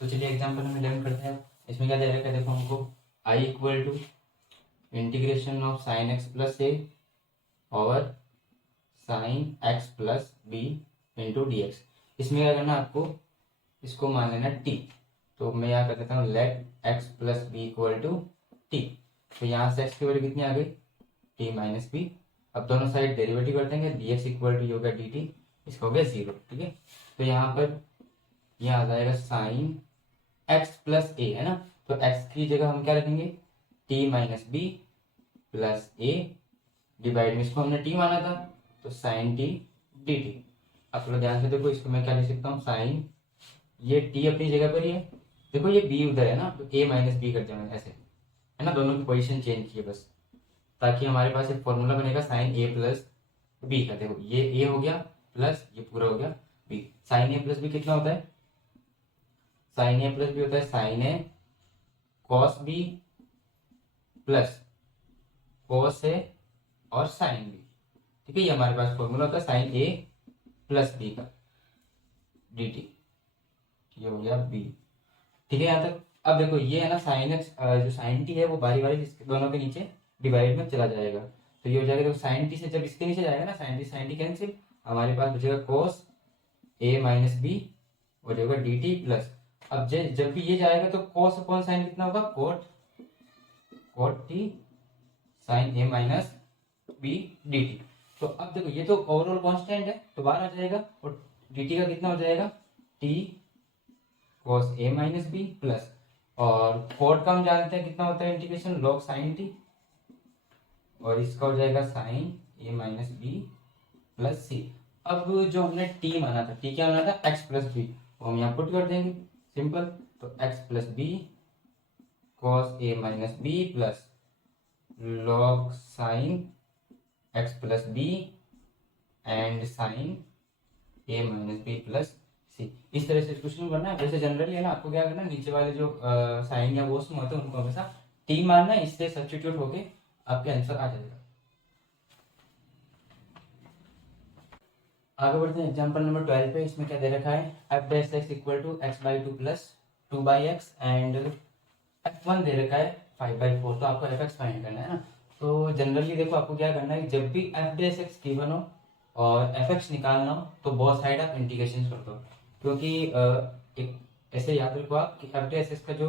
तो चलिए एग्जाम्पल में लर्न करते हैं। इसमें क्या दे रखा है, देखो हमको i equal to integration of sine X plus A और sine X plus B into D X. इसमें क्या करना आपको, इसको मान लेना t। तो मैं यहाँ कर देता हूँ let x plus b equal to t. तो यहाँ से x की वैल्यू कितनी आ गई, t माइनस बी। अब दोनों साइड डेरिवेटिव कर देंगे, डी एक्स इक्वल टू होगा डी टी, इसका हो गया 0। ठीक है, तो यहाँ पर यह आ जाएगा साइन एक्स प्लस ए, है ना। तो x की जगह हम क्या रखेंगे, t माइनस बी प्लस ए डिवाइड में इसको हमने t माना था, तो साइन टी डी टी। अब थोड़ा ध्यान से देखो, इसको मैं क्या लिख सकता हूँ, साइन, ये t अपनी जगह पर ही है, देखो ये b उधर है ना, तो a माइनस बी कर दिया मैंने ऐसे, है ना। दोनों की पोजीशन चेंज की है बस, ताकि हमारे पास एक फॉर्मूला बनेगा साइन ए प्लस बी का। देखो ये a हो गया प्लस ये पूरा हो गया b। साइन ए प्लस बी कितना होता है, साइन ए प्लस बी होता है sign A cos B plus cos A और साइन बी। ठीक है, ये हमारे पास फॉर्मूला होता है साइन ए प्लस बी का डी टी। ये हो गया बी। ठीक है, यहाँ तक। अब देखो ये है ना साइन एक्स, जो साइन टी है वो बारी बारी इसके दोनों के नीचे डिवाइड में चला जाएगा। तो ये हो जाएगा, देखो साइन टी से जब इसके नीचे जाएगा ना, साइन टी कैंसिल, हमारे पास बचेगा कॉस ए माइनस बी हो जाएगा डी टी प्लस। अब जब भी ये जाएगा तो कॉस अपॉन साइन कितना होगा, coat coat T sign A minus B D T. तो अब देखो ये तो ओवरऑल कांस्टेंट है तो बाहर आ जाएगा, और डी टी का कितना हो जाएगा, T cos A minus B plus, और कोट का हम जानते हैं कितना होता है इंटीग्रेशन लॉग साइन टी, और इसका हो जाएगा sign A minus B plus सी। अब जो हमने t माना था, t क्या माना था, x प्लस बी, वो हम यहाँ पुट कर देंगे, सिंपल। तो x plus B cos A minus B plus log sine x plus B and sine A minus B plus C. इस तरह से क्वेश्चन करना है। वैसे जनरली है ना, आपको क्या करना है, नीचे वाले जो साइन या कोस होते हैं उनको हमेशा t मानना है, इससे सब्स्टिट्यूट होके आपके आंसर आ जाएगा। आगे बढ़ते हैं एग्जांपल नंबर 12 पे। इसमें क्या दे रखा है, F dash X equal to X by two plus two by X and F one दे रखा है 5/4। तो आपको एफ एक्स फाइंड करना है ना। तो जनरली देखो आपको क्या करना है, जब भी एफ डैश एक्स गिवन हो और एफ एक्स निकालना हो तो बहुत साइड आप इंटीग्रेशन कर दो, क्योंकि एक ऐसे याद रखो आप कि एफ डैश एक्स का जो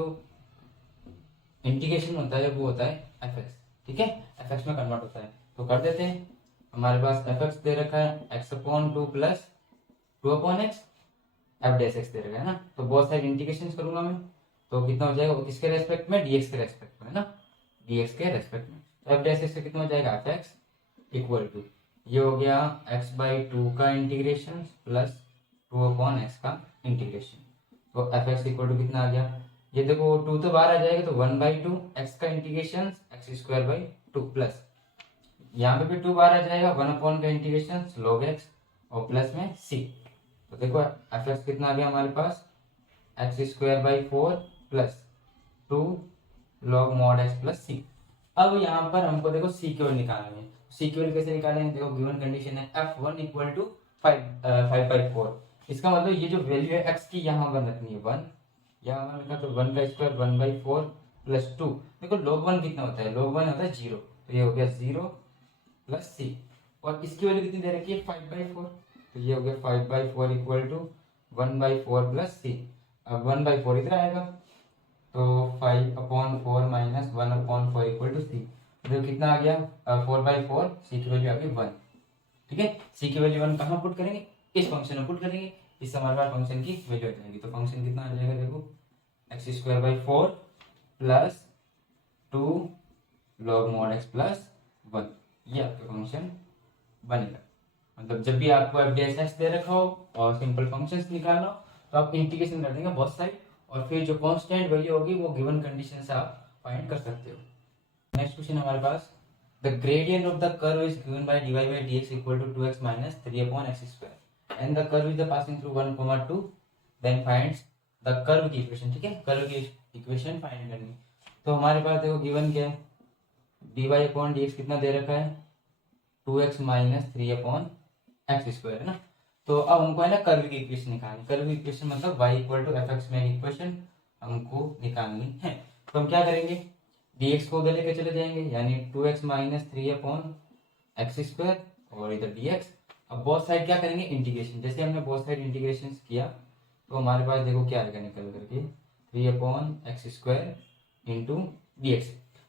इंटीग्रेशन होता है वो होता है एफ एक्स। ठीक है, एफ एक्स में कन्वर्ट होता है। तो कर देते हैं, हमारे पास एफ एक्स दे रखा है X upon two plus two upon X, F dash X दे रखा है ना। तो बहुत सारे इंटीग्रेशन करूंगा मैं, तो कितना हो जाएगा, किसके रेस्पेक्ट में, डीएक्स के रेस्पेक्ट में, है ना, डीएक्स के रेस्पेक्ट में। तो एफ डैश एक्स कितना हो जाएगा, एफ एक्स इक्वल टू, ये हो गया एक्स बाई टू का integration plus two upon x का इंटीग्रेशन। तो एफ एक्स इक्वल टू कितना आ गया, ये देखो टू तो बाहर आ जाएगा, तो 1/2 एक्स का integration x square by two plus, यहाँ पे भी 2 बाहर आ जाएगा, 1 अपॉन का इंटीग्रेशन log x और प्लस में c। तो देखो एफ एक्स कितना आ गया हमारे पास, X square by 4 plus 2 log mod x plus c। अब यहाँ पर हमको देखो c की वैल्यू निकालनी है। c की वैल्यू कैसे निकालेंगे, देखो गिवन कंडीशन है f1 इक्वल टू 5/4। इसका मतलब ये जो वैल्यू है x की यहाँ 1 रखनी है, 1 यहाँ 1 रखा, तो 1 का स्क्वायर 1/4 प्लस 2। देखो log 1 कितना होता है, log 1 होता है 0, तो ये हो गया 0 प्लस सी, और इसकी वैल्यू कितनी दे रखी है 5/4, तो ये हो गया 5/4 इक्वल टू 1/4 प्लस सी। अब 1/4 इधर आएगा, तो 5/4 माइनस 1/4 इक्वल टू सी। तो कितना आ गया, 4/4, सी की वैल्यू आ गई 1। ठीक है, सी की वैल्यू 1 कहाँ पुट करेंगे, इस फंक्शन में पुट करेंगे, इससे हमारे पास फंक्शन की वैल्यू आ जाएगी। तो फंक्शन कितना आ जाएगा, देखो x square by 4 plus 2 log mod x plus 1, ये आपका फंक्शन बनेगा। मतलब जब भी आपको एफ डैश एक्स दे रखा हो और सिंपल फंक्शंस निकालना हो तो आप इंटीग्रेशन कर देंगे बहुत साइड, और फिर जो कांस्टेंट वैल्यू होगी वो गिवन कंडीशन से आप फाइंड कर सकते हो। नेक्स्ट क्वेश्चन हमारे पास, the gradient of the curve is given by dy by dx equal to 2x minus 3 upon x square and the curve is passing through 1, 2, then finds the curve की equation. ठीक है, curve की equation find करनी। तो हमारे पास देखो given क्या है, dy upon dx कितना दे रखा है, 2x minus 3 upon x square, है ना। तो अब हमको है ना कर्व की इक्वेशन निकालनी। कर्व की इक्वेशन मतलब y equal to f x में इक्वेशन हमको निकालनी है। तो हम क्या करेंगे, dx को उधर लेके चले जाएंगे, यानी 2x माइनस 3/x², और इधर dx। अब बोथ साइड क्या करेंगे, इंटीग्रेशन। जैसे हमने बोथ साइड इंटीग्रेशन किया तो हमारे पास देखो क्या आएगा निकल करके, 3/x² इंटू dx।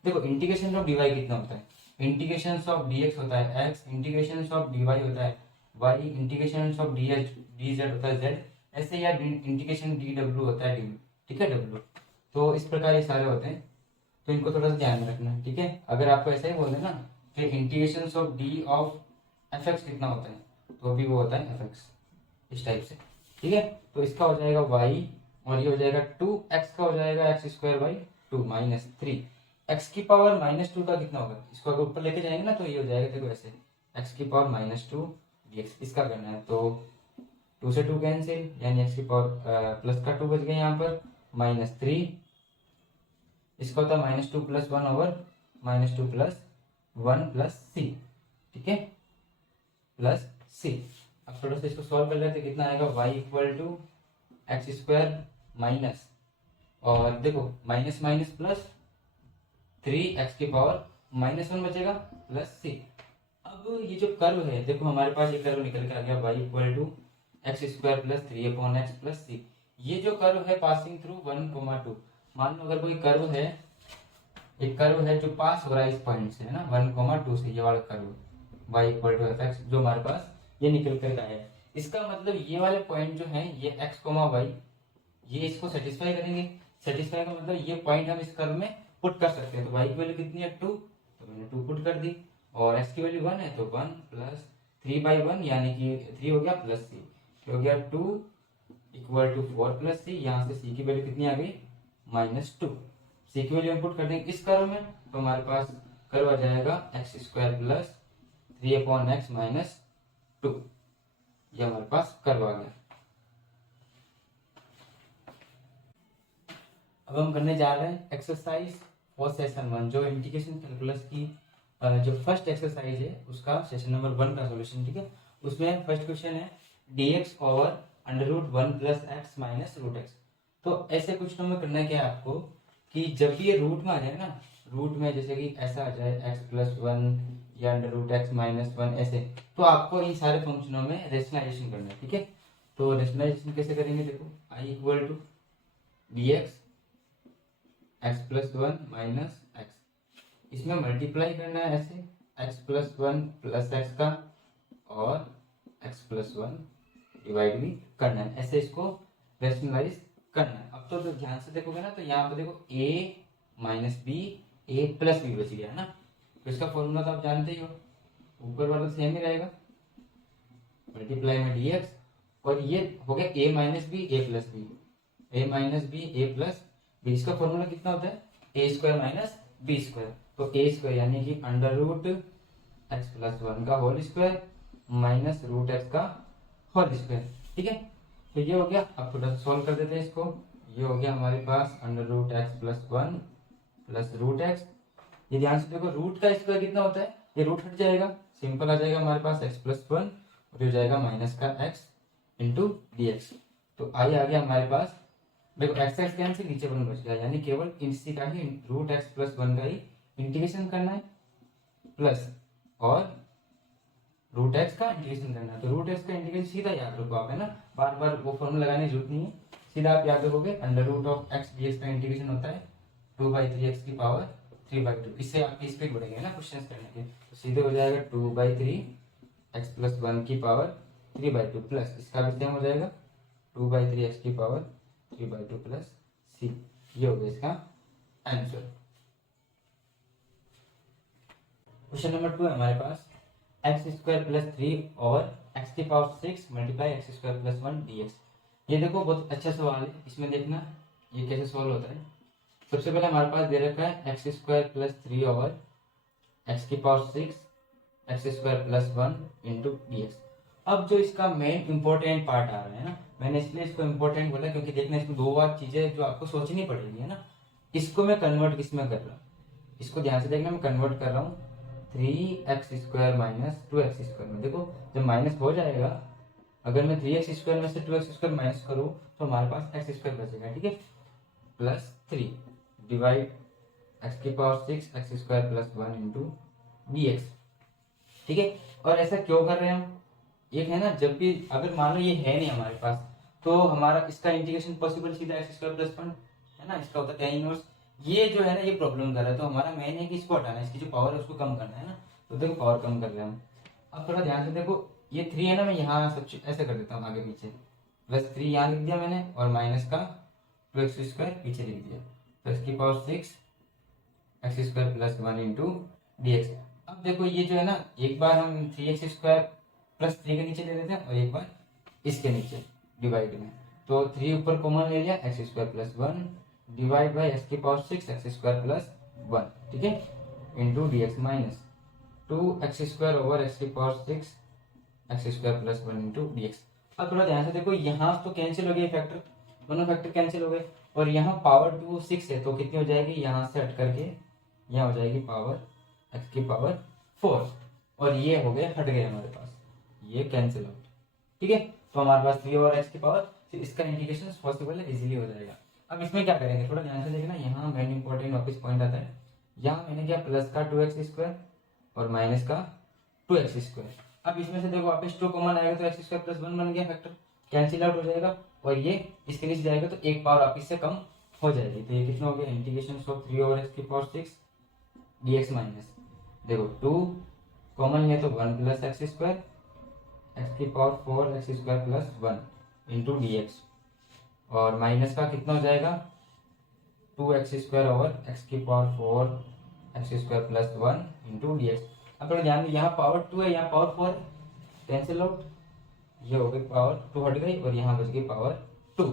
देखो इंटीग्रेशन ऑफ dy कितना होता है, इंटीग्रेशन ऑफ dx होता है x, इंटीग्रेशन ऑफ dy होता है y, इंटीग्रेशन ऑफ dz होता है z, ऐसे यार इंटीग्रेशन dw होता है dv, ठीक है w। तो इस प्रकार ये सारे होते हैं, तो इनको थोड़ा सा ध्यान में रखना है, ठीक है। अगर आपको ऐसा ही बोले ना कि integration of D of F x कितना होता है, तो भी वो होता है एफ एक्स, इस टाइप से, ठीक है। तो इसका हो जाएगा y, और ये हो जाएगा 2x का हो जाएगा x²/2 माइनस 3। x की पावर -2 का कितना होगा, इसको अगर ऊपर लेके जाएंगे ना तो ये हो जाएगा देखो ऐसे, x की पावर -2 dx। इसका करना है तो 2 से 2 कैंसिल, यानी x की पावर प्लस का 2 बच गया यहाँ पर, -3। इसका होता है -2 + 1 ओवर -2 + 1 + c, ठीक है, प्लस c। अब थोड़ा सा इसको सॉल्व कर लेते, कितना आएगा y equal to x² minus, और देखो माइनस माइनस प्लस 3x की पावर -1 बचेगा प्लस c। अब ये जो कर्व है देखो हमारे पास ये कर्व निकल के आ गया y equal to x² + 3/x + c। ये जो कर्व है पासिंग थ्रू 1,2, मान लो अगर कोई कर्व है, एक कर्व है जो पास हो रहा है इस पॉइंट से, है ना, 1,2 से, ये वाला curve y equal to f x जो हमारे पास ये निकल कर आया है। इसका मतलब ये वाले पॉइंट जो है ये x, y, ये इसको सेटिस्फाई करेंगे। सेटिस्फाई का मतलब ये पॉइंट हम इस कर्व में पुट कर सकते हैं। तो y की वैल्यू कितनी है 2, तो मैंने 2 पुट कर दी, और x की वैल्यू 1 है तो 1 प्लस 3/1 यानी कि 3 हो गया प्लस c हो गया 2 इक्वल टू 4 प्लस c। यहाँ से c की वैल्यू कितनी आ गई -2। c की वैल्यू हम पुट कर देंगे इस कर्व में, तो हमारे पास कर्व आ जाएगा x² + 3/x - 2। ये हमारे पास कर्व आ गया। अब हम करने जा रहे हैं एक्सरसाइज फॉर सेशन 1, जो इंटीग्रेशन कैलकुलस की जो फर्स्ट एक्सरसाइज है उसका सेशन नंबर 1 का सॉल्यूशन, ठीक है। उसमें फर्स्ट क्वेश्चन है dx ओवर √1 + x - √x। तो ऐसे क्वेश्चनों में करना क्या है आपको कि जब भी ये रूट में आ जाए ना, रूट में जैसे कि ऐसा आ जाए x+1 या √x - 1 ऐसे, तो आपको इन सारे फंक्शनों में रेशनलाइजेशन करना है, ठीक है। तो रेशनलाइजेशन कैसे करेंगे, देखो i equal to dx x+1 - x, इसमें मल्टीप्लाई करना है ऐसे x+1 + x का, और x+1 डिवाइड भी करना है, ऐसे इसको रेशनलाइज करना है। अब तो ध्यान से देखोगे ना तो यहाँ पे देखो a - b a + b बच गया है ना, तो इसका फॉर्मूला तो आप जानते ही हो, ऊपर वाला सेम ही रहेगा, मल्टीप्लाई में dx, और ये हो गया a - b a + b, a - b a + b। इसका फॉर्मूला कितना होता है a² - b², तो a² यानी कि √x+1 का होल स्क्वायर माइनस √x का होल स्क्वायर, ठीक है। तो ये हो गया। अब थोड़ा सा सॉल्व कर देते हैं इसको। ये हो गया हमारे पास √x+1 + √x। ये ध्यान से देखो रूट का स्क्वायर कितना होता है, ये रूट हट जाएगा, सिंपल आ जाएगा हमारे पास x+1, और ये हो जाएगा माइनस का x इंटू dx। तो आई आ गया हमारे पास, देखो x कैंसिल, नीचे 1 बच गया, यानी केवल इसी का ही √x+1 का ही इंटीग्रेशन करना है, प्लस और √x का इंटीग्रेशन करना है। तो √x का इंटीग्रेशन सीधा याद रखो आप, है ना, बार बार वो फॉर्मूला लगाने की जरूरत नहीं है, सीधा आप याद रखोगे √x dx का इंटीग्रेशन होता है 2/3x की पावर 3/2। इससे आपकी स्पीड बढ़ेगी ना क्वेश्चन करने के, तो सीधे हो जाएगा 2/3x+1 की पावर 3/2 प्लस इसका भी सेम हो जाएगा 2/3x की पावर 3/2 प्लस c। ये हो गया इसका आंसर। क्वेश्चन नंबर 2 है हमारे पास x² + 3 ओवर x की पावर 6 मल्टीप्लाई x² + 1 dx। ये देखो बहुत अच्छा सवाल है, इसमें देखना ये कैसे सॉल्व होता है। सबसे पहले हमारे पास दे रखा है x² + 3 ओवर x की पावर 6 x² + 1 इंटू dx। अब जो इसका मेन इंपॉर्टेंट पार्ट आ रहा है ना, मैंने इसलिए इसको इंपॉर्टेंट बोला क्योंकि देखना इसमें दो बार चीजें जो आपको सोचनी पड़ेगी, है ना। इसको मैं कन्वर्ट किस में कर रहा हूँ, इसको ध्यान से देखना, मैं कन्वर्ट कर रहा हूँ 3x² - 2x² में। देखो जब माइनस हो जाएगा अगर मैं 3x² में से 2x² माइनस करूँ तो हमारे पास x² बचेगा, ठीक है, plus 3 divide x⁴ x² plus 1 into dx, ठीक है। और ऐसा क्यों कर रहे हैं हम, एक है ना, जब भी अगर मान लो ये है नहीं हमारे पास तो हमारा इसका इंटीग्रेशन पॉसिबल सीधा x² प्लस 1 है ना, इसका होता है tan इनवर्स। ये जो है ना ये प्रॉब्लम कर रहा है, तो हमारा मेन है कि इसको हटाना है, इसकी जो पावर है उसको कम करना है ना, तो देखो पावर कम कर रहे हैं हम। अब थोड़ा ध्यान से देखो, ये 3 है ना, मैं यहाँ सब चीज ऐसे कर देता हूँ आगे पीछे, प्लस 3 यहाँ लिख दिया मैंने और माइनस का 2x² पीछे लिख दिया, तो x⁴ x² plus 1 into dx। अब देखो ये जो है ना, एक बार हम 3x² प्लस 3 के नीचे ले लेते हैं और एक बार इसके नीचे डिवाइड में, तो 3 ऊपर कॉमन ले लिया, x² plus 1 divide by x⁴ x² plus 1, ठीक है, into dx minus 2x² over x⁴ x² plus 1 into dx। अब थोड़ा ध्यान से देखो, यहाँ तो कैंसिल हो गए फैक्टर, दोनों फैक्टर कैंसिल हो गए, और यहाँ पावर 2 6 है, तो कितनी हो जाएगी, यहाँ से हट करके यहाँ हो जाएगी पावर x⁴, और ये हो गए हट गए हमारे पास, ये कैंसिल आउट, ठीक है। तो हमारे पास 3 और x की पावर, फिर इसका इंटीग्रेशन पॉसिबल है, इजीली हो जाएगा। अब इसमें क्या करेंगे, थोड़ा ध्यान से देखना, यहाँ मेन इंपॉर्टेंट वापस पॉइंट आता है, यहाँ मैंने क्या प्लस का 2x² और माइनस का 2x²। अब इसमें से देखो वापस 2 कॉमन आएगा तो x² प्लस 1 बन गया फैक्टर, कैंसिल आउट हो जाएगा, और ये इसके नीचे जाएगा तो एक पावर वापस से कम हो जाएगी, तो ये कितना हो गया, integration of 3 over x⁴ dx minus, देखो 2 कॉमन है तो 1 प्लस x² x⁴ x² plus 1 into dx, और माइनस का कितना हो जाएगा 2x² over x⁴ x² plus 1 into dx। अब थोड़ा ध्यान, यहाँ पावर 2 है, यहाँ पावर 4 है, कैंसिल आउट, ये हो गई पावर 2 हट गई और यहाँ बच गई पावर 2।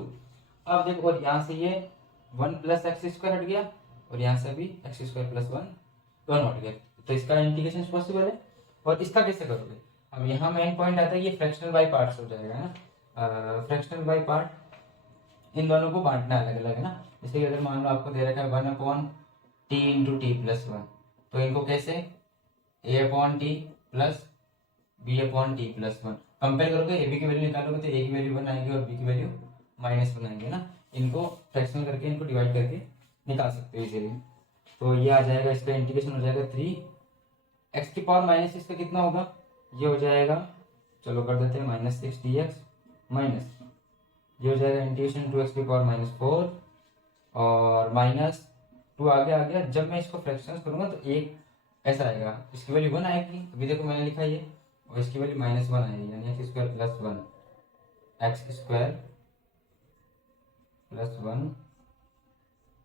अब देखो, और यहाँ से ये 1 प्लस x² हट गया और यहाँ से भी x² प्लस 1 दोनों हट गए, तो इसका इंटीग्रेशन पॉसिबल है। और इसका कैसे करोगे, अब यहाँ मेन पॉइंट आता है, ये फ्रैक्शनल बाय पार्ट्स हो जाएगा ना, फ्रैक्शनल बाय पार्ट इन दोनों को बांटना अलग अलग है ना। जैसे कि अगर मान लो आपको दे रखा है 1/t इंटू टी प्लस 1, तो इनको कैसे a/t plus b/t plus 1 compare करोगे, ए बी की वैल्यू निकालोगे तो a की वैल्यू 1 आएगी और b की वैल्यू -1 आएगी ना, इनको फ्रैक्शनल करके इनको डिवाइड करके निकाल सकते हो इजीली। तो ये आ जाएगा, इसका इंटीग्रेशन हो जाएगा 3 x⁻⁻, इसका कितना होगा, ये हो जाएगा, चलो कर देते हैं -6 dx माइनस, ये हो जाएगा इंटीग्रेशन 2x⁻⁻4 और -2 आगे आ गया। जब मैं इसको फ्रैक्शंस करूंगा तो एक ऐसा आएगा, इसकी वैल्यू 1 आएगी, अभी देखो मैंने लिखा ये, और इसकी वैल्यू -1 आएगी, यानी x² plus 1 x² plus 1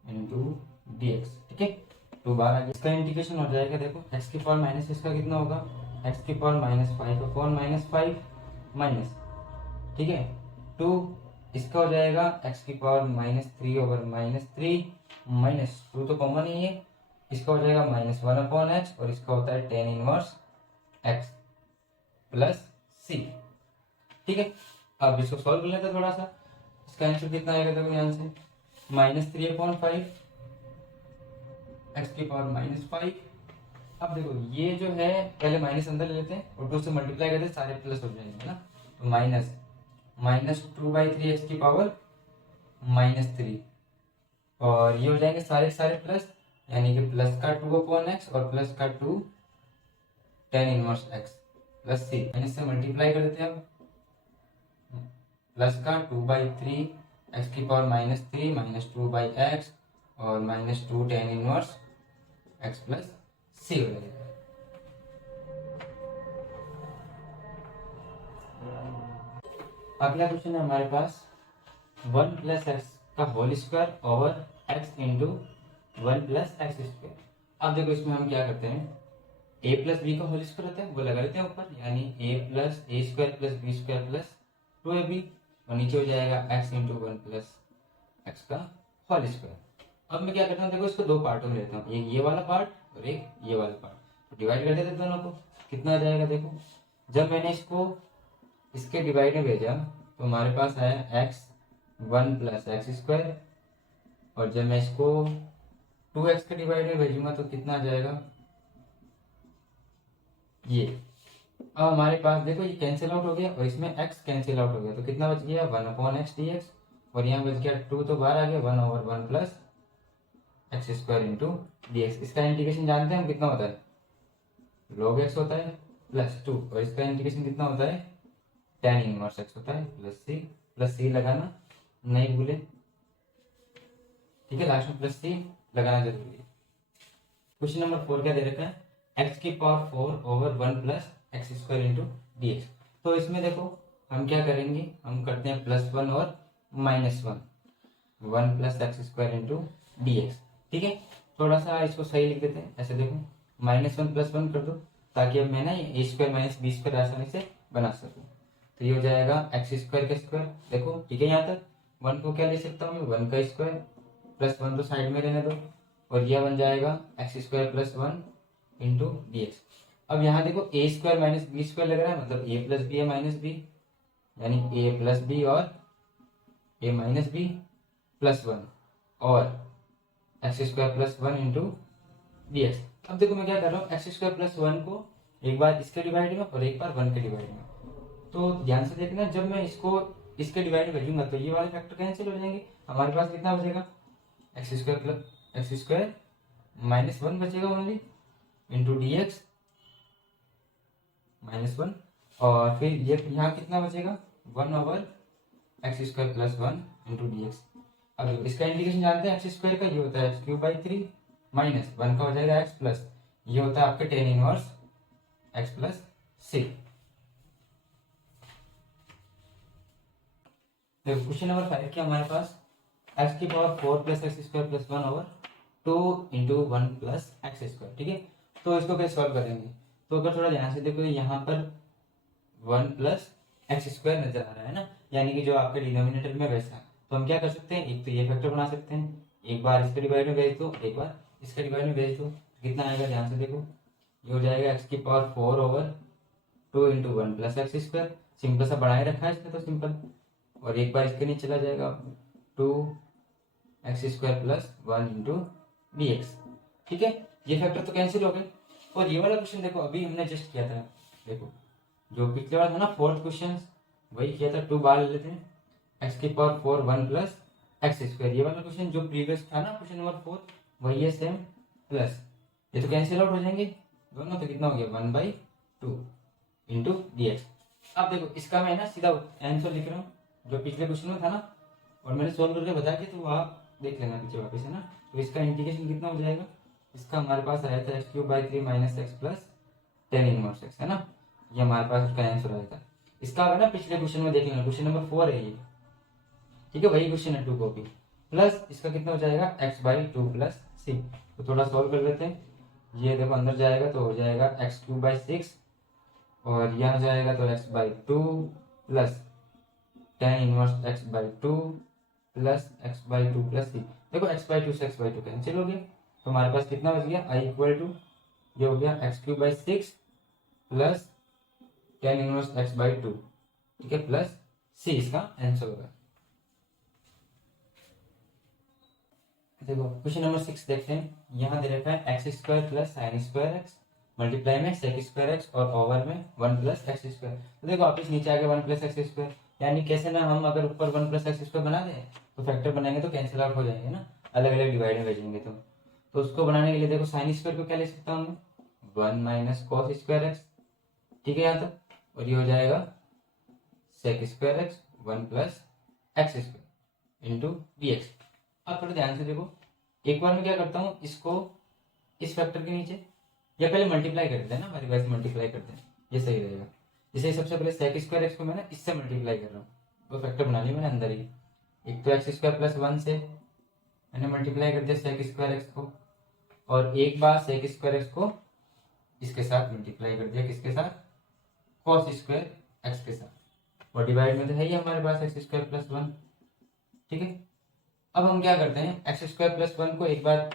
into dx, ठीक है, 2 बार आ गया। इसका इंटीग्रेशन हो जाएगा, देखो x⁻⁻, इसका कितना होगा x⁻⁻5 -5 माइनस, ठीक है, 2 इसका हो जाएगा x⁻³ ओवर -3 माइनस 2 तो कॉमन ही है, इसका हो जाएगा -1/h और इसका होता है tan inverse x plus c, ठीक है। अब इसको सॉल्व कर लेते हैं थोड़ा सा, इसका आंसर कितना आएगा, देखो ध्यान से, -3/5 x⁻⁻5। अब देखो ये जो है, पहले माइनस अंदर ले लेते हैं और 2 से मल्टीप्लाई करते हैं, सारे प्लस हो जाएंगे ना, तो -2/3 x की पावर -3, और ये हो जाएंगे सारे सारे प्लस, यानी कि प्लस का 2/x और प्लस का 2 tan inverse x plus c, से मल्टीप्लाई कर देते हैं। अब प्लस का 2/3 x⁻⁻3 -2/x और -2 tan inverse x plus c हो जाएगा। अगला क्वेश्चन है हमारे पास 1 प्लस एक्स का whole square over x into 1 प्लस x²। अब देखो इसमें हम क्या करते हैं, a प्लस बी का होल स्क्वायर होता है वो लगा लेते हैं ऊपर, यानी a plus a² plus b² plus 2ab, और नीचे हो जाएगा x इंटू 1 प्लस x का होल स्क्वायर। अब मैं क्या करता हूँ, देखो इसको दो पार्टों में लेता हूँ, एक ये वाला पार्ट और एक ये वाला पार्ट, तो डिवाइड कर देते दोनों को, कितना आ जाएगा, देखो जब मैंने इसको इसके डिवाइड में भेजा तो हमारे पास आया x1 प्लस x², और जब मैं इसको 2x के डिवाइड में भेजूंगा तो कितना आ जाएगा, ये अब हमारे पास देखो ये कैंसिल आउट हो गया और इसमें x कैंसिल आउट हो गया, तो कितना बच गया 1/x dx, और यहाँ बच गया 2 तो बाहर आ गया 1/1 plus x square into D x. इसका इंटीग्रेशन जानते हैं हम कितना होता है, log x होता है प्लस 2, और इसका इंटीग्रेशन कितना होता है tan इनवर्स x होता है प्लस सी लगाना नहीं भूले, ठीक है, लास्ट में प्लस सी लगाना जरूरी है। क्वेश्चन नंबर 4 क्या दे रखा है, एक्स की power 4 over 1 plus x square into D x. तो इसमें देखो हम क्या करेंगे, हम करते हैं +1 और -1, 1 plus x square into D X, ठीक है। थोड़ा सा इसको सही लिख देते हैं, ऐसे देखो -1 + 1 कर दो, ताकि अब मैं ना ए स्क्वायर माइनस बी स्क्वायर आसानी से बना सकूँ। तो ये हो जाएगा एक्स स्क्वायर का स्क्वायर, देखो ठीक है, यहाँ तक 1 को क्या ले सकता हूँ मैं, 1 का स्क्वायर +1 तो साइड में रहने दो, और यह बन जाएगा x square plus 1 into D x. अब यहाँ देखो ए स्क्वायर माइनस बी स्क्वायर लग रहा है, मतलब ए प्लस बी है माइनस बी, यानी ए प्लस बी और ए माइनस बी प्लस 1 और x square plus 1 into D x. अब देखो मैं क्या कर रहा हूँ, एक्स स्क्वायर प्लस 1 को एक बार इसके डिवाइड में और एक बार 1 के डिवाइड में, तो ध्यान से देखना, जब मैं इसको इसके डिवाइड में भेजूंगा तो ये वाले फैक्टर कैंसिल हो जाएंगे, हमारे पास कितना बचेगा x square plus x square -1 बचेगा ओनली इंटू डी एक्स -1, और फिर ये यहाँ कितना बचेगा 1/x² plus 1 into D x. अब इसका इंटीग्रेशन जानते हैं एक्स स्क्वायर का, ये होता है x³ माइनस 1 का हो जाएगा x प्लस, ये होता है आपके tan इनवर्स x प्लस सी। तो क्वेश्चन नंबर 5 क्या हमारे पास, x की power 4 plus x² plus 1/2 into 1 प्लस x², ठीक है। तो इसको कैसे सॉल्व करेंगे, तो अगर थोड़ा ध्यान से देखो यहाँ पर 1 प्लस x² नजर आ रहा है ना, यानी कि जो आपके डिनोमिनेटर में वैसा, तो हम क्या कर सकते हैं, एक तो ये फैक्टर बना सकते हैं, एक बार इसके डिवाइड में भेज दो, एक बार इसके डिवाइड में भेज दो, कितना आएगा ध्यान से देखो, ये हो जाएगा x की पावर 4/2 इंटू 1 प्लस x², सिंपल सा बढ़ाए रखा है इसमें तो सिंपल, और एक बार इसके नीचे चला जाएगा 2x² plus 1 into D X, ठीक है। ये फैक्टर तो कैंसिल हो गए, और ये वाला क्वेश्चन देखो अभी हमने जस्ट किया था, देखो जो पिछले वाला था ना फोर्थ क्वेश्चन, वही किया था, 2 बार ले लेते हैं, एक्स की पावर 4 1 प्लस x², ये वाला क्वेश्चन जो प्रीवियस था ना क्वेश्चन नंबर 4 वही है सेम, प्लस ये तो कैंसिल आउट हो जाएंगे दोनों, तो कितना हो गया 1/2 इंटू डी एक्स। अब देखो इसका मैं ना सीधा आंसर लिख रहा हूँ, जो पिछले क्वेश्चन में था ना, और मैंने सोल्व करके बता के, तो आप देख लेना पीछे वापस, है ना। तो इसका इंटीग्रेशन कितना हो जाएगा, इसका हमारे पास आया था x³ minus x plus tan inverse x, है ना, ये हमारे पास उसका आंसर आया था। इसका है ना पिछले क्वेश्चन में देख लेना, क्वेश्चन नंबर 4 है ये, ठीक है, वही क्वेश्चन है 2 कॉपी, प्लस इसका कितना हो जाएगा x/2 प्लस सी। तो थोड़ा सॉल्व कर लेते हैं, ये देखो अंदर जाएगा तो हो जाएगा x³ और यहाँ जाएगा तो x/2 plus tan inverse x/2 plus x/2 plus C. देखो x/2 से x/2 कैंसिल हो गया, तो हमारे पास कितना बच गया i इक्वल टू, ये हो गया x³ plus tan inverse x/2, ठीक है, प्लस सी इसका आंसर होगा। देखो क्वेश्चन नंबर 6 देखते हैं, यहाँ दे रखा है x² प्लस sin² मल्टीप्लाई में sec² और ओवर में 1 प्लस x²। तो देखो वापिस नीचे आ गया 1 प्लस x², यानी कैसे ना, हम अगर ऊपर 1 प्लस x² बना दें तो फैक्टर बनाएंगे तो कैंसिल आउट हो जाएंगे ना, अलग अलग डिवाइड में भेजेंगे तो उसको बनाने के लिए देखो sin² को क्या ले सकता हूँ मैं 1 माइनस cos²x, ठीक है यहाँ तक, और ये हो जाएगा sec² 1 प्लस x² इंटू डी एक्स। अब थोड़ा ध्यान से देखो, एक बार मैं क्या करता हूँ, इसको इस फैक्टर के नीचे, या पहले मल्टीप्लाई कर देते हैं ना, हमारी वैसे मल्टीप्लाई करते हैं, ये सही रहेगा। जैसे सबसे पहले sec² को मैंने इससे मल्टीप्लाई कर रहा हूँ, वो फैक्टर बना लिया मैंने अंदर ही, एक तो x² प्लस 1 से मैंने मल्टीप्लाई कर दिया sec² को, और एक बार sec² को इसके साथ मल्टीप्लाई कर दिया, किसके साथ, cos² के साथ, और डिवाइड में तो है ही हमारे पास x² प्लस 1, ठीक है। अब हम क्या करते हैं, x² प्लस 1 को एक बार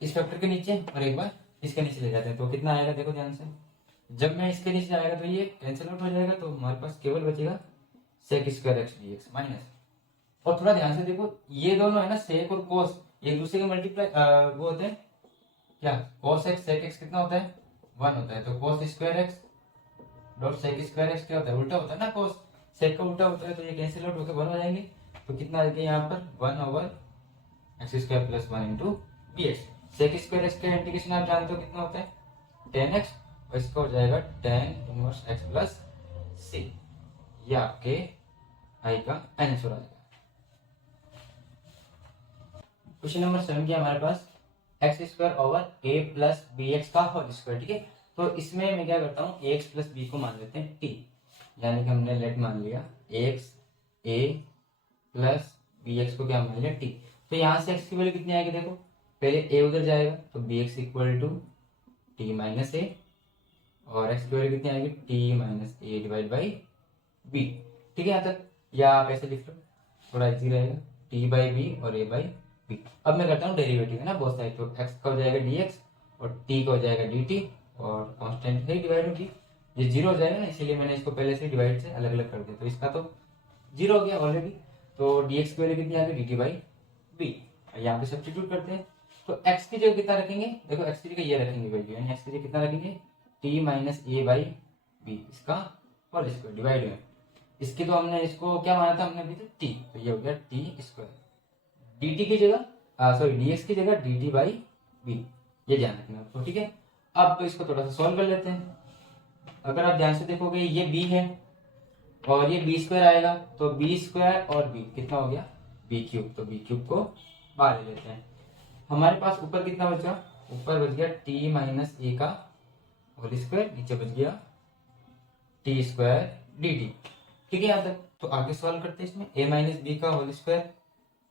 इस फैक्टर के नीचे और एक बार इसके नीचे ले जाते हैं, तो कितना आएगा देखो ध्यान से, जब मैं इसके नीचे आएगा तो ये कैंसिल आउट हो जाएगा, तो हमारे पास केवल बचेगा sec² dx माइनस, और थोड़ा ध्यान से देखो ये दोनों है ना, सेक और कोस एक दूसरे के मल्टीप्लाई वो होते हैं क्या, cos x sec x कितना होता है 1 होता है, तो cos² x dot sec square x क्या होता है, उल्टा होता है ना कोस, सेक का उल्टा होता है, तो ये कैंसिल आउट होकर 1 हो जाएंगे। तो कितना आ गया यहाँ पर 1/x² + 1 × dx। सेक स्क्वायर एक्स का इंटीग्रेशन आप जानते हो कितना होता है 10x, और इसका हो जाएगा tan 1x + c। ये आपके आई का आंसर आ जाएगा। क्वेश्चन नंबर 7 क्या हमारे पास x² / a + bx का होल स्क्वायर। ठीक है, तो इसमें मैं क्या करता हूँ ax + b को मान लेते हैं t, यानी कि हमने लेट मान लिया ax a + bx को क्या मान लिया t। तो यहाँ से x की वैल्यू कितनी आएगी, देखो पहले a उधर जाएगा तो bx = t - a, और x की वैल्यू कितनी आएगी t - a/b। ठीक है यहाँ तक, या आप ऐसे लिख लो थोड़ा इजी रहेगा, t/b और a/b। अब मैं करता हूँ डेरिवेटिव है ना बहुत सारे, तो x का हो जाएगा dx और t का हो जाएगा dt, और कांस्टेंट है डिवाइड होगी, ये 0 हो जाएगा ना, इसीलिए मैंने इसको पहले से डिवाइड से अलग अलग कर दिया, तो इसका तो 0 हो गया ऑलरेडी। तो dx की वैल्यू कितनी आ गई dt/b, यहाँ पे सब्स्टिट्यूट करते हैं। तो x की जगह कितना रखेंगे, देखो x की जगह ये रखेंगे वैल्यू, यानी x की जगह कितना रखेंगे t - a/b, इसका होल स्क्वायर डिवाइड में इसकी, तो हमने इसको क्या माना था हमने अभी तो t, तो ये हो गया t²। dt की जगह सॉरी dx की जगह dt/b, ये ध्यान रखना आपको। ठीक है, अब तो इसको थोड़ा सा सॉल्व कर लेते हैं। अगर आप ध्यान से देखोगे ये b है और ये b² आएगा, तो b² और b कितना हो गया b³, तो b³ को बाहर ले लेते हैं। हमारे पास ऊपर कितना बचा, ऊपर बच गया t - a का होल स्क्वायर, नीचे बच गया t² dt। ठीक है यहाँ तक, तो आगे सॉल्व करते हैं इसमें a - b का होल स्क्वायर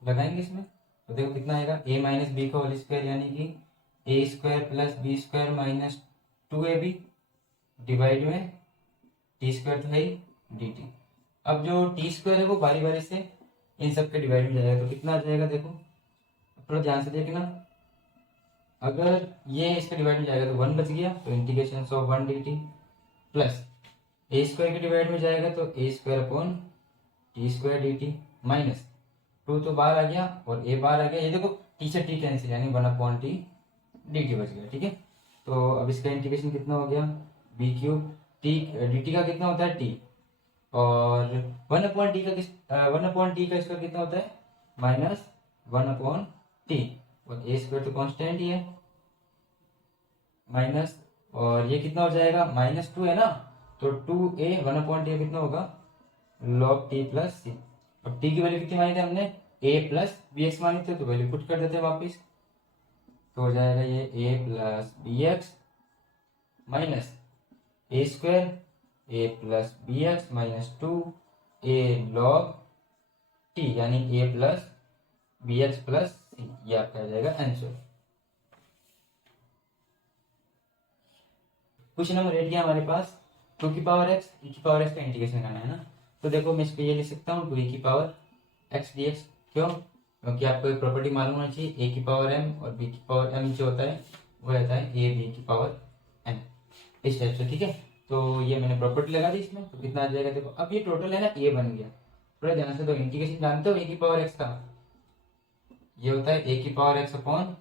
लगाएंगे इसमें, तो देखो कितना आएगा a - b का होल स्क्वायर, यानी कि a² + b² - 2ab डिवाइड में t² तो है dt। अब जो t² है वो बारी बारी से इन सब के डिवाइड में जाएगा, तो कितना आ जाएगा देखो थोड़ा ध्यान से देखना, अगर ये इसके डिवाइड में जाएगा तो 1 बच गया, तो integration of 1 dt, plus a² के डिवाइड में जाएगा तो a² t² dt, माइनस 2 तो बाहर आ गया और a बाहर आ गया, ये देखो t से t कैंसिल, यानी 1/t dt बच गया। ठीक है, तो अब इसका इंटीग्रेशन कितना हो गया b³ t dt का कितना होता है t, और 1/t का 1/t का इसका कितना होता है -1/t, और a² तो कांस्टेंट ही है माइनस, और ये कितना हो जाएगा -2 है ना, तो 2a 1/t कितना होगा log t + c। अब t की वैल्यू कितनी मानी थी हमने a + bx मानी थी, तो वैल्यू पुट कर देते हैं वापिस, तो हो जाएगा ये a + bx minus a² a + bx - 2a log t, यानी a + bx + c, ये आपका आ जाएगा आंसर। क्वेश्चन नंबर 8 क्या हमारे पास 2 की पावर x e की पावर x का इंटीग्रेशन करना है ना, तो देखो मैं इसको ये लिख सकता हूँ 2e की पावर x dx। क्यों, क्योंकि आपको एक प्रॉपर्टी मालूम होना चाहिए, a की पावर m और b की पावर m जो होता है वो रहता है a b की पावर m, इस टाइप से। ठीक है, तो ये मैंने प्रॉपर्टी लगा दी इसमें, तो कितना आ जाएगा देखो, अब ये टोटल है ना a बन गया, थोड़ा ध्यान से, तो इंटीग्रेशन जानते हो a की पावर x का, ये होता है a की power x upon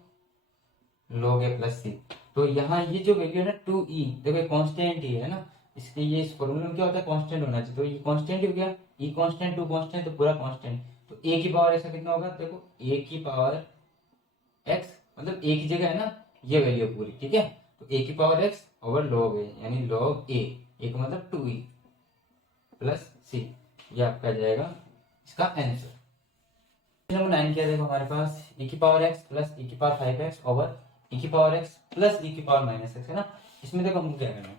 log a + c। तो यहाँ ये जो वैल्यू है ना 2e, देखो कांस्टेंट ही है ना, इसलिए ये इस फॉर्मूले में क्या होता है कांस्टेंट होना चाहिए, तो ये कांस्टेंट हो गया, e कांस्टेंट 2 कांस्टेंट, तो पूरा कांस्टेंट, तो a की पावर x कितना होगा देखो a की पावर x मतलब a की जगह है ना ये वैल्यू पूरी। ठीक है, तो a की power x over log a, यानी log a का मतलब 2e + c, ये आपका आ जाएगा इसका आंसर। नंबर 9 क्या देखो हमारे पास e की पावर x + e की पावर 5x ओवर e की पावर x + e की पावर -x है ना। इसमें देखो हमको क्या करना है,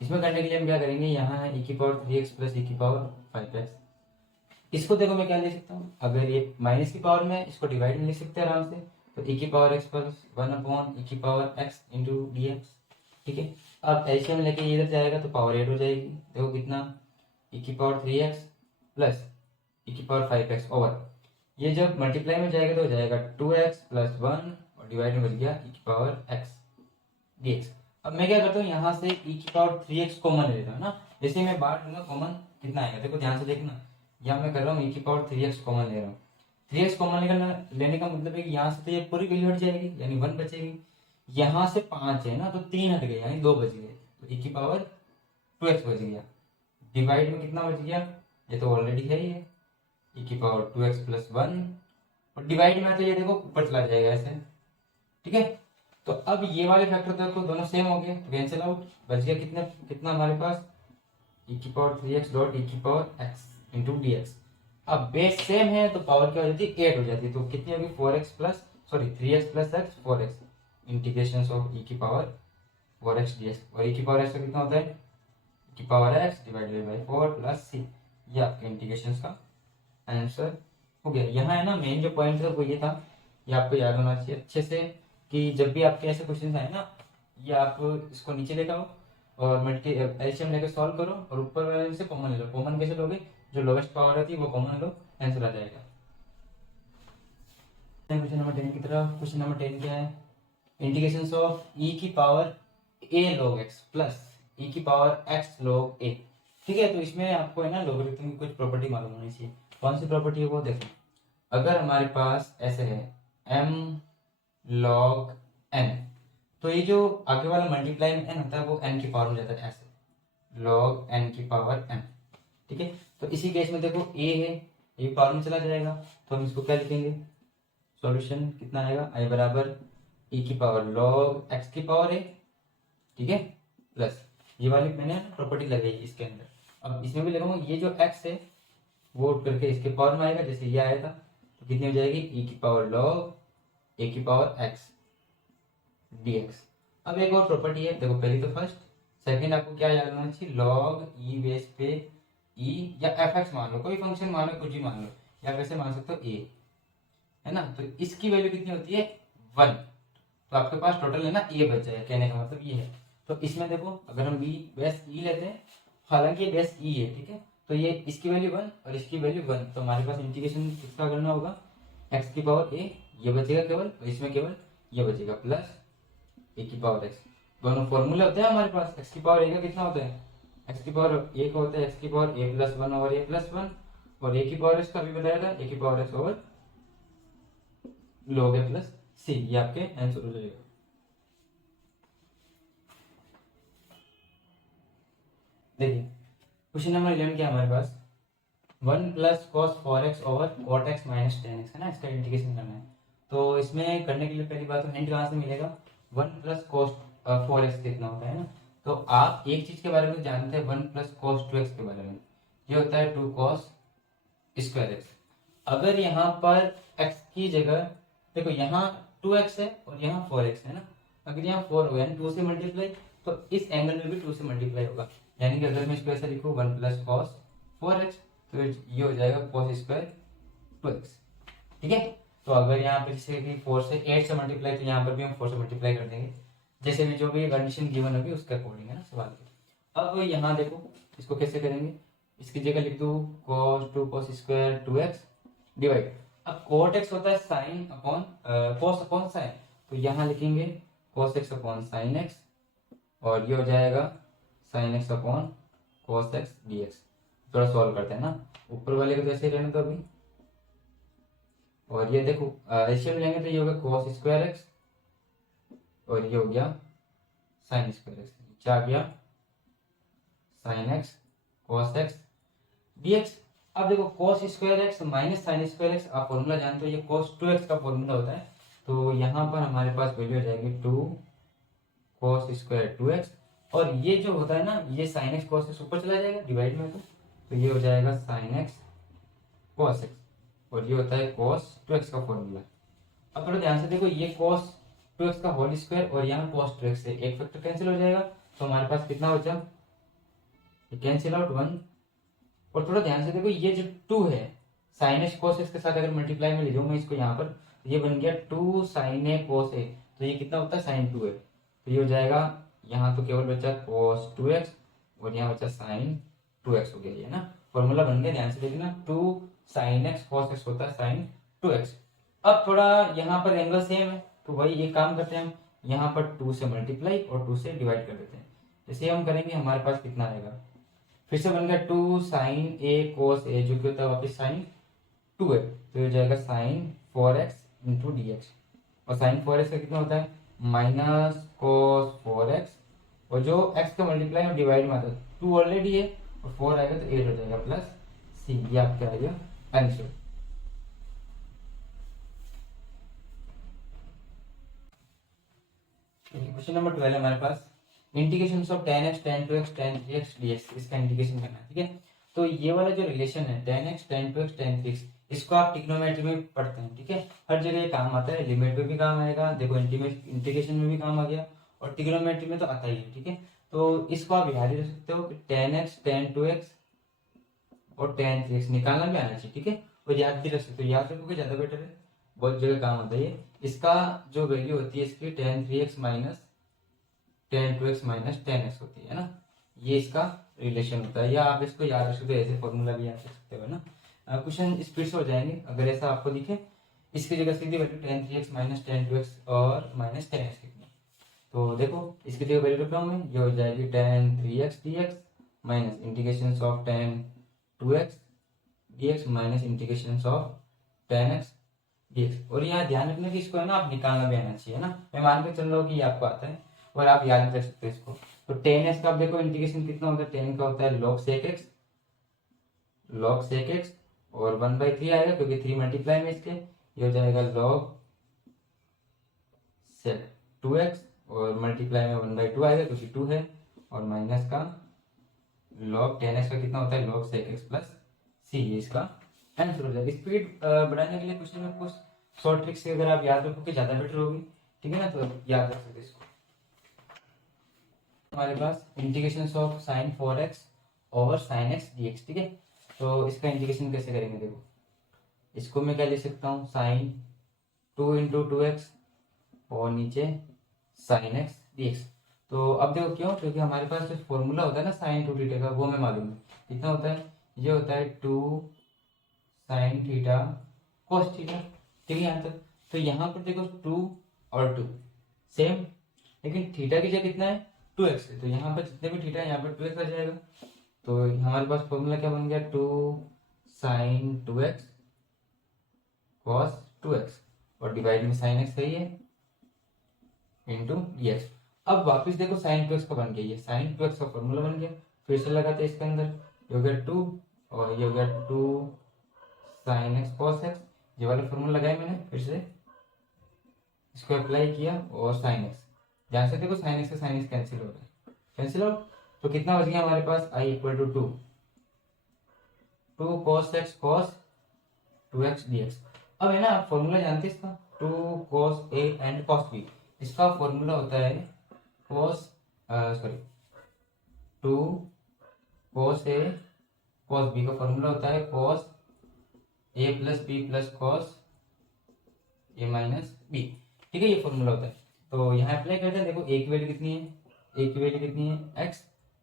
इसमें करने के लिए हम क्या करेंगे, यहाँ है e की पावर 3x + e की पावर 5x, इसको देखो मैं क्या लिख सकता हूँ, अगर ये माइनस की पावर में इसको डिवाइड में लिख सकते हैं आराम से, तो e की पावर x + 1/e की पावर x × dx। ठीक है, अब एलसीएम लेके ये इधर जाएगा तो पावर 8 हो जाएगी, देखो कितना e की पावर 3x + e की पावर 5x ओवर, ये जब मल्टीप्लाई में जाएगा तो हो जाएगा 2x + 1 और डिवाइड में बच गया e की पावर x dx। अब मैं क्या करता हूँ यहाँ से e की पावर 3x कॉमन ले लेता हूँ ना, जैसे मैं बाहर लूंगा कॉमन कितना आएगा, देखो ध्यान से देखना, यहाँ मैं कर रहा हूँ e की पावर 3x कॉमन ले रहा हूँ, 3x कॉमन लेने का मतलब है कि यहाँ से तो ये पूरी वैल्यू हट जाएगी, यानी 1 बचेगी, यहाँ से 5 है ना तो 3 हट गए यानी 2 बच गए, तो e की पावर 2x बच गया, डिवाइड में कितना बच गया, ये तो ऑलरेडी है ही है, e की पावर 2x प्लस 1, और डिवाइड में तो ये देखो ऊपर चला जाएगा ऐसे, ठीक है। तो अब ये वाले फैक्टर देखो दोनों सेम हो गए तो कैंसिल आउट, बच गया कितने कितना हमारे पास, e की पावर 3x डॉट e की power x into D x. अब बेस सेम है तो पावर क्या हो जाती है 8 हो जाती है, तो कितनी होगी 4x plus 3x plus x 4x integration of e की पावर 4x dx, और e की पावर x का कितना होता है e की power x divided by 4 plus c, ये आपके इंटीग्रेशन का आंसर हो गया। यहाँ है ना मेन जो पॉइंट था वो ये था, ये आपको याद होना चाहिए अच्छे से कि जब भी आपके ऐसे क्वेश्चन आए ना, ये आप इसको नीचे लेकर आओ और मल्टी एलसीएम लेकर सॉल्व करो और ऊपर वाले से कॉमन ले लो। कॉमन कैसे लोगे, जो लोवेस्ट पावर रहती है वो कॉमन लो, आंसर आ जाएगा। क्वेश्चन नंबर 10 की तरफ। क्वेश्चन नंबर 10 क्या है, इंटीग्रेशन ऑफ e की power a log x plus e की पावर x log a, ठीक है। तो इसमें आपको है ना लोगरिथम की कुछ प्रॉपर्टी मालूम होनी चाहिए। कौन सी प्रॉपर्टी है वो देखो, अगर हमारे पास ऐसे है m log n, तो ये जो आगे वाला मल्टीप्लाई में n होता है वो n की पावर में जाता है ऐसे, log n की पावर n, ठीक है। तो इसी केस में देखो a है, ये पावर में चला जाएगा, तो हम इसको क्या लिखेंगे, सॉल्यूशन कितना आएगा, i बराबर e की पावर log x की पावर है, ठीक है, प्लस ये वाली मैंने प्रॉपर्टी लगाई इसके अंदर। अब इसमें भी लगाऊंगा, ये जो x है वो उठ करके इसके पावर में आएगा, जैसे ये आया था, तो कितनी हो जाएगी e की पावर log a की पावर x dx। अब एक और प्रॉपर्टी है, देखो पहली तो फर्स्ट, सेकंड आपको क्या याद होना चाहिए, log e बेस पे e या fx मान लो, कोई फंक्शन मान लो, कुछ भी मान लो, या वैसे मान सकते हो a, है ना। तो इसकी वैल्यू कितनी होती है 1, तो आपके पास टोटल है ना a बच जाएगा, कहने का मतलब ये है। तो इसमें देखो अगर हम b बेस e लेते हैं, हालांकि ये बेस e है, ठीक है, तो ये इसकी वैल्यू 1 और इसकी वैल्यू 1, तो हमारे पास इंटीग्रेशन किसका करना होगा, x की पावर a, ये बचेगा केवल, और इसमें केवल ये बचेगा प्लस a की पावर x। दोनों फॉर्मूले होते हैं हमारे पास, x की पावर a का कितना होता है, x की पावर a का होता है x की power a plus 1 over a plus 1, और a की पावर x का भी बताया था a की power x over log a plus c, ये आपके आंसर हो जाएगा। देखिए क्वेश्चन नंबर 11 क्या हमारे पास, 1 plus cos 4x over cot x minus 10x है ना, इसका इंटीग्रेशन करना है। तो इसमें करने के लिए पहली बात तो हिंट कहाँ से मिलेगा, 1 प्लस कॉस 4x कितना होता है ना। तो आप एक चीज के बारे में जानते हैं 1 प्लस कॉस 2x के बारे में, ये होता है 2 कॉस स्क्वायर x। अगर यहाँ पर x की जगह देखो यहाँ 2x है और यहाँ 4x है ना, अगर यहाँ 4 हो गया 2 से मल्टीप्लाई, तो इस एंगल में भी 2 से मल्टीप्लाई होगा, यानी कि अगर मैं इसको ऐसा लिखूँ 1 प्लस कॉस 4x, तो ये हो जाएगा कॉस स्क्वायर 2x, ठीक है। तो अगर यहाँ पे जैसे कि 4 से 8 से मल्टीप्लाई, तो यहाँ पर भी हम 4 से मल्टीप्लाई कर देंगे, जैसे भी जो भी कंडीशन गिवन होगी उसके अकॉर्डिंग है ना सवाल के। अब यहाँ देखो इसको कैसे करेंगे, इसकी जगह लिख दो cos 2 cos square 2x divide, अब cot x होता है sine upon cos upon sine, तो यहाँ लिखेंगे cos x अपॉन साइन x, और ये हो जाएगा साइन x अपॉन cos x dx। थोड़ा सॉल्व करते हैं ना, ऊपर वाले को तो ऐसे ही रहने दो अभी, और ये देखो एलसीएम लेंगे तो ये होगा cos स्क्वायर x, और ये हो गया साइन स्क्वायर x, क्या आ गया sine x cos x dx। अब देखो cos square x minus sine square x, आप फॉर्मूला जानते हो, ये cos 2x का फॉर्मूला होता है, तो यहाँ पर हमारे पास वैल्यू हो जाएगी 2 cos स्क्वायर 2x, और ये जो होता है ना ये साइन x cos x ऊपर चला जाएगा डिवाइड में, तो ये हो जाएगा साइन x cos x, और ये होता है cos 2x का फॉर्मूला। अब थोड़ा ध्यान से देखो, ये cos 2x का होल स्क्वायर और यहाँ cos 2x से एक फैक्टर कैंसिल हो जाएगा, तो हमारे पास कितना बचा, कैंसिल आउट 1। और थोड़ा ध्यान से देखो ये जो 2 है साइन x cos x के साथ अगर मल्टीप्लाई में ले जाऊँ मैं इसको यहाँ पर, तो ये बन गया 2 साइन a cos a, तो ये कितना होता है साइन 2 है, तो ये हो जाएगा यहाँ तो केवल बचा cos 2x और यहाँ बचा साइन 2x हो गया, ये ना फॉर्मूला बन गया, ध्यान से देखना 2 साइन x cos x होता है साइन 2x। अब थोड़ा यहाँ पर एंगल सेम है, तो वही एक काम करते हैं हम, यहाँ पर 2 से मल्टीप्लाई और 2 से डिवाइड कर देते हैं, जैसे हम करेंगे हमारे पास कितना आएगा, फिर से बन गया 2 साइन a cos a, जो कि होता है वापस साइन 2 है, तो हो जाएगा साइन 4x इंटू dx, और साइन 4x का कितना होता है माइनस cos 4x, और जो x का मल्टीप्लाई और डिवाइड में आता है 2 ऑलरेडी है और 4 आएगा तो 8 हो जाएगा प्लस सी, ये आपका आएगा आंसर। क्वेश्चन नंबर 12 हमारे पास integration of tan x tan 2x tan 3x dx, इसका इंटीग्रेशन करना है। ठीक है, तो ये वाला जो रिलेशन है tan x tan 2x tan 3x, इसको आप ट्रिग्नोमेट्री में पढ़ते हैं। ठीक है, हर जगह ये काम आता है, लिमिट में भी काम आएगा, देखो इंटीग्रेशन में भी काम आ गया और ट्रिग्नोमेट्री में तो आता ही है। ठीक है, तो इसको आप याद रख सकते हो कि tan x tan 2x और tan 3x निकालना भी आना चाहिए। ठीक है, और याद भी रख सकते हो, याद रखोगे ज्यादा बेटर है, बहुत जगह काम आता है। इसका जो वैल्यू होती है इसकी tan 3x minus tan 2x minus tan x होती है ना, ये इसका रिलेशन होता है। या आप इसको याद रख सकते हो, ऐसे फॉर्मूला भी याद रख सकते हो ना। क्वेश्चन स्पीड से हो जाएंगे अगर ऐसा आपको दिखे। इसकी जगह सीधी value tan 3x minus tan 2x और माइनस tan x कितनी, तो देखो इसकी जगह वैल्यू रख रहा हूँ मैं, ये हो जाएगी tan 3x dx minus integration of tan 2x dx minus integration of tan x dx। और यहाँ ध्यान रखना कि इसको है ना आप निकालना भी आना चाहिए ना, मैं मान के चल रहा हूँ कि ये आपको आता है और आप याद नहीं रख सकते इसको। तो tan x का आप देखो इंटीग्रेशन कितना होता है, tan का होता है log sec x और 1/3 आएगा क्योंकि 3 मल्टीप्लाई में इसके, ये हो जाएगा log sec 2x और मल्टीप्लाई में 1/2 आएगा क्योंकि 2 है, और माइनस का log tan x का कितना होता है log sec x plus c, ये इसका आंसर हो जाएगा। स्पीड बढ़ाने के लिए क्वेश्चन में कुछ शॉर्ट ट्रिक्स अगर आप याद रखोगे ज्यादा बेटर होगी। ठीक है ना, तो याद रख सकते इसको। हमारे पास integration of sin 4x over sin x dx। ठीक है, तो इसका इंटीग्रेशन कैसे करेंगे, देखो इसको मैं क्या लिख सकता हूँ, sin 2 इंटू 2x और नीचे sin x dx। तो अब देखो क्यों, क्योंकि हमारे पास जो फॉर्मूला होता है ना sin 2 थीटा का, वो हमें मालूम है कितना होता है, ये होता है 2 sin थीटा cos थीटा। ठीक है यहाँ तक, तो यहाँ पर देखो 2 और 2 सेम, लेकिन थीटा की जगह कितना है 2x है, तो यहाँ पर जितने भी थीटा है यहाँ पर 2x आ जाएगा। तो हमारे पास फॉर्मूला क्या बन गया, 2 sin 2x cos 2x और डिवाइड में sin x सही है इंटू dx। अब वापस देखो sin 2x का बन गया, ये sin 2x का फॉर्मूला बन गया, फिर से लगाते हैं इसके अंदर, ये हो गया 2 और ये हो गया 2 sin x cos x, ये वाला फॉर्मूला लगाया मैंने, फिर से इसको अप्लाई किया और sin x, ध्यान से देखो sin x से sin x कैंसिल हो रहा है, कैंसिल आउट, तो कितना बच गया हमारे पास i equal to 2 cos x cos 2x dx। अब है ना आप फॉर्मूला जानते हैं इसका, 2 cos a and cos b, इसका फॉर्मूला होता है cos 2 cos a cos b का फॉर्मूला होता है cos a plus b plus cos a minus b। ठीक है, ये फॉर्मूला होता है। तो यहाँ अप्लाई करते हैं, देखो a की वैल्यू कितनी है, a की वैल्यू कितनी है x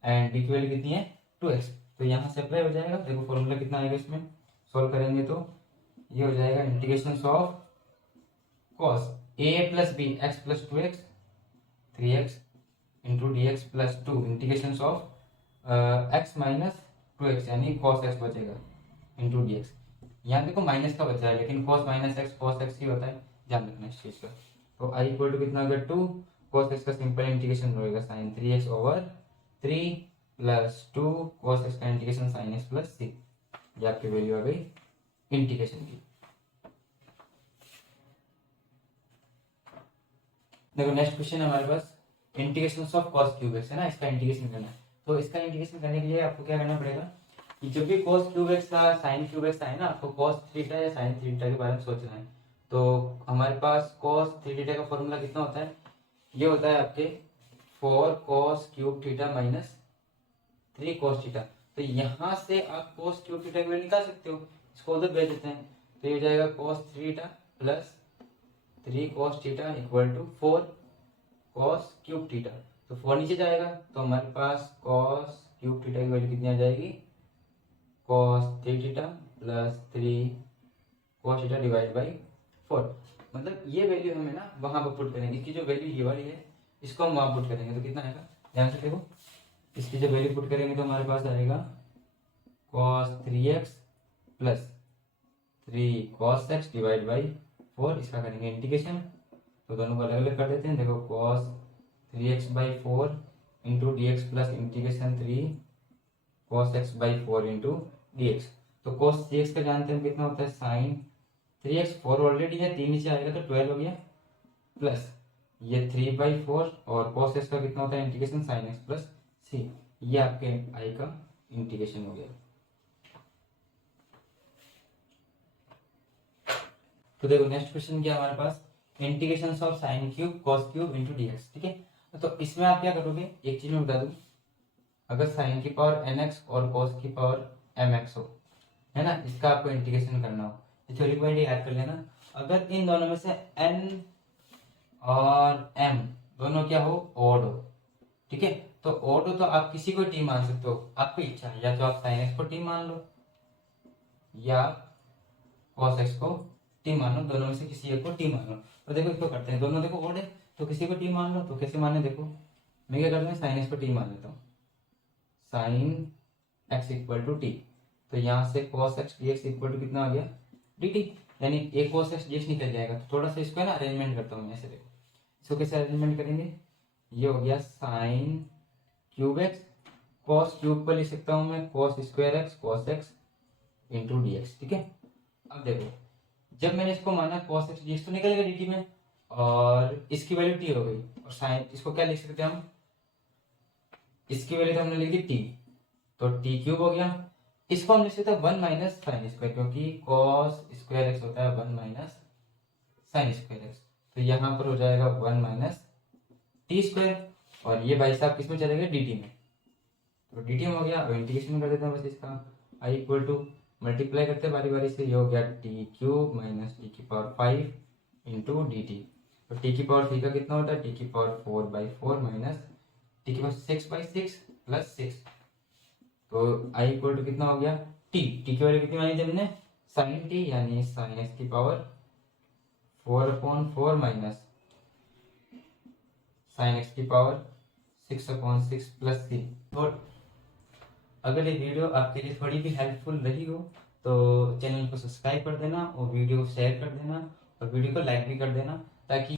एंड b की वैल्यू कितनी है 2x, तो यहाँ से अप्लाई हो जाएगा। देखो फॉर्मूला कितना आएगा, इसमें सॉल्व करेंगे तो ये हो जाएगा integration of cos a plus b x plus 2x 3x into D x plus 2 integration of x minus 2x यानी cos x बचेगा इंटू डी एक्स। यहाँ देखो माइनस का बचा है, लेकिन cos minus x cos x ही होता है, ध्यान रखना इस चीज का। तो i इक्वल टू कितना होगा 2 cos x का सिंपल इंटीग्रेशन रहेगा sin 3x over 3 plus 2 cos x का integration sin x plus c, ये आपकी वैल्यू आ गई इंटीग्रेशन की। देखो नेक्स्ट क्वेश्चन है हमारे पास integration of cos cube x है ना, इसका इंटीग्रेशन करना है। तो इसका इंटीग्रेशन करने के लिए आपको क्या करना पड़ेगा कि जब भी cos क्यूब x का sin क्यूब x आए ना, आपको cos थीटा या sin थीटा के बारे में सोचना है। तो हमारे पास cos थीटा का फॉर्मूला कितना होता है, ये होता है आपके 4 cos cube theta minus 3 cos theta. तो यहाँ से आप cos क्यूब थीटा की वैल्यू निकाल सकते हो, इसको उधर भेज देते हैं, तो ये हो जाएगा cos theta plus 3 cos theta equal to 4 cos cube theta. तो 4 नीचे जाएगा, तो हमारे पास cos क्यूब थीटा की वैल्यू कितनी आ जाएगी, cos 3 theta plus 3 cos theta divide by 4। मतलब ये वैल्यू हमें ना वहां पर पुट करेंगे, इसकी जो वैल्यू ये वाली है इसको हम वहां पुट करेंगे, तो कितना आएगा ध्यान से देखो, इसकी जो वैल्यू पुट करेंगे तो हमारे पास आएगा cos 3x plus 3 cos x divide by 4, इसका करेंगे इंटीग्रेशन, तो दोनों को अलग अलग कर देते हैं। देखो cos 3x by 4 into D x plus integration 3 cos x by 4 into D x. तो cos 3x का जानते हैं कितना होता है sin 3x, 4 ऑलरेडी है, 3 नीचे आएगा तो 12 हो गया, प्लस ये 3/4 और cos x का कितना होता है integration sin x plus c। ये आपके आई का इंटीग्रेशन हो गया। तो देखो नेक्स्ट क्वेश्चन क्या हमारे पास, integration of sine cube cos cube into D X. ठीक है, तो इसमें आप क्या करोगे, एक चीज मैं बता दूं, अगर साइन की पावर nx और कॉस की पावर mx हो, है ना, इसका आपको इंटीग्रेशन करना हो, ये थ्योरी पॉइंट याद कर लेना। अगर इन दोनों में से n और m दोनों क्या हो, ओड हो, ठीक है, तो ओड हो तो आप किसी को t मान सकते हो, आपकी इच्छा, या तो आप साइन x को t मान लो या cos x को t मान लो, दोनों में से किसी एक को t मान लो। तो देखो इसको करते हैं, दोनों देखो ओड है तो किसी को t मान लो, तो कैसे माने, देखो मैं क्या करता हूँ, साइन x को t मान लेता हूँ, sine x equal to t, तो यहाँ से cos x dx equal to कितना आ गया dt, यानी एक cos x dx निकल जाएगा। तो थोड़ा सा इसको है ना अरेंजमेंट करता हूँ, ऐसे देखो इसको कैसे अरेंजमेंट करेंगे, ये हो गया sine cube x, cos cube पर लिख सकता हूँ मैं cos square x cos x into D X. ठीक है, अब देखो जब मैंने इसको माना cos x dx तो निकल गया dt में, और इसकी वैल्यू t हो गई, और साइन इसको क्या लिख सकते हैं हम, इसकी वैल्यू तो हमने लिख दी t, तो t क्यूब हो गया। इसको हम लिख सकते हैं 1 माइनस साइन स्क्वायर, क्योंकि cos स्क्वायर एक्स होता है 1 माइनस साइन स्क्वायर एक्स, तो यहाँ पर हो जाएगा 1 माइनस टी स्क्वायर, और ये भाई साहब किसमें चले गए, dt में, तो dt में हो गया। अब इंटीग्रेशन कर देते हैं बस इसका, i इक्वल टू मल्टीप्लाई करते हैं बारी बारी से, ये हो गया टी क्यूब माइनस टी की पावर 5 इंटू डी टी, तो टी की पावर 3 का कितना होता है, टी की पावर 4/4 माइनस टी की पावर 6/6 प्लस 6, तो आई इक्वल टू कितना हो गया, टी की वैल्यू कितनी मानी थी हमने, साइन टी, यानी साइन एक्स की पावर 4/4 माइनस साइन एक्स की पावर 6/6 प्लस सी। और अगर ये वीडियो आपके लिए थोड़ी भी हेल्पफुल रही हो तो चैनल को सब्सक्राइब कर देना और वीडियो को शेयर कर देना और वीडियो को लाइक भी कर देना, ताकि